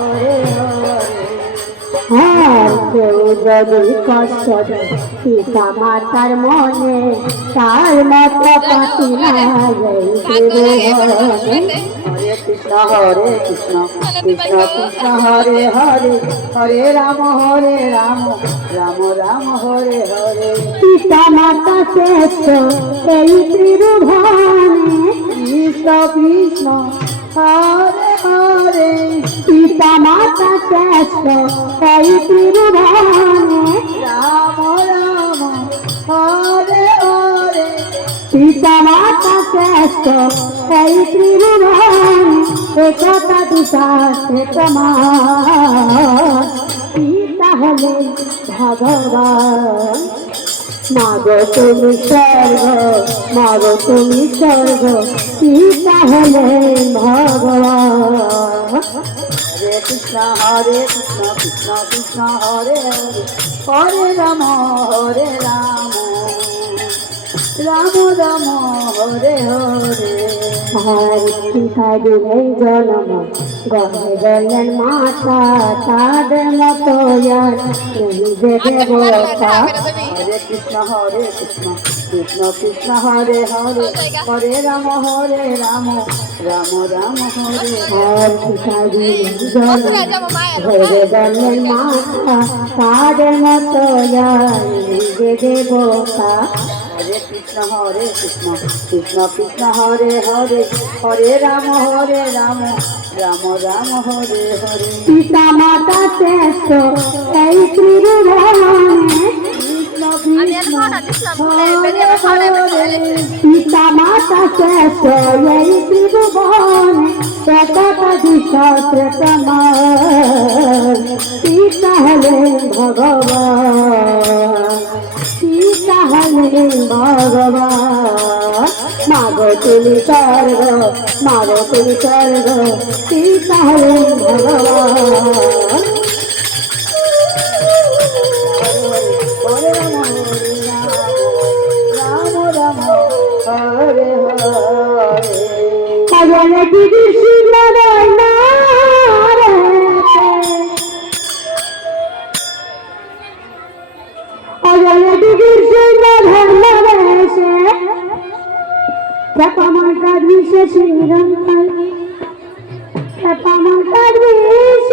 হরে হরে। হ্যাঁ, কেউ যদি কষ্ট দেয় পিতা মাতার মনে, তার মতো পাতি না হরে কৃষ্ণ কৃষ্ণ কৃষ্ণ হরে হরে, হরে রাম রাম রাম হরে হরে। পিতা মাতা শ্রেষ্ঠ এই ত্রিভুবনে, কৃষ্ণ কৃষ্ণ হরে হরে, পিতা মাতা শ্রেষ্ঠ এই ত্রিভুবনে, রাম রাম হরে হরে। পিতা মাতা শ্রেষ্ঠ এই ত্রিভুবনে, একতা দুশাস্ত্রে প্রমাণ। পিতা হলেন ভগবান, মাগো তুমি স্বর্গ, মাগো তুমি স্বর্গ, পিতা হলেন ভগবান। হরে কৃষ্ণ কৃষ্ণ কৃষ্ণ হরে হরে, হরে রাম রাম রাম হরে হরে। পিতা দিলেন জন্ম, গর্ভে গেলেন মাতা, তাদের মতো আর নেই যে দেবতা। হরে কৃষ্ণ কৃষ্ণ কৃষ্ণ হরে হরে, হরে রাম রাম রাম হরে। পিতা দিলেন জন্ম, গর্ভে গেলেন মাতা, তাদের মতো আর নেই যে দেবতা। হরে কৃষ্ণ কৃষ্ণ কৃষ্ণ হরে হরে, হরে রাম রাম হরে হরে। পিতা মাতা শ্রেষ্ঠ এই ত্রিভুবনে, কৃষ্ণ কৃষ্ণ হরে হরে, পিতা মাতা শ্রেষ্ঠ এই ত্রিভুবনে, একতা দুশাস্ত্রে প্রমাণ। পিতা হলেন ভগবান, পিতা হলেন ভগবান। মাগো তুমি স্বর্গ, মাগো তুমি স্বর্গ, পিতা হলেন ভগবান। হরে রাম রাম হরে হরে। ভগবানের দিদি শিবনারায় না রে, ভগবানের দিদি শিবনারায় না রে, আমার কাজ বিশেষ নিরন্তর, আমার কাজ বিশেষ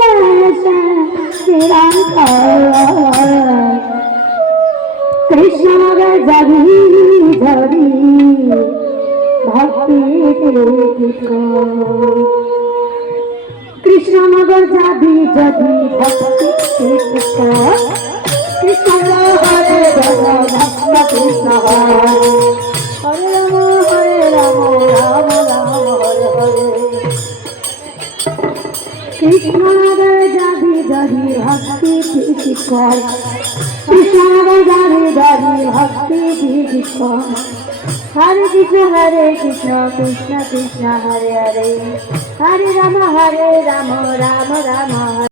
নিরন্তর। কৃষ্ণ যাবি ধরি ভক্তি, কৃষ্ণনগর যাবি যদি ভক্তি, কৃষ্ণ হরে ভক্ত কৃষ্ণ হরে, হরে রাম রাম হরে হরে। কৃষ্ণনগর যাবি যদি ভক্তি, কৃষ্ণনগর যাবি যদি ভক্তি। হরে কৃষ্ণ কৃষ্ণ কৃষ্ণ হরে হরে, হরে রাম রাম রাম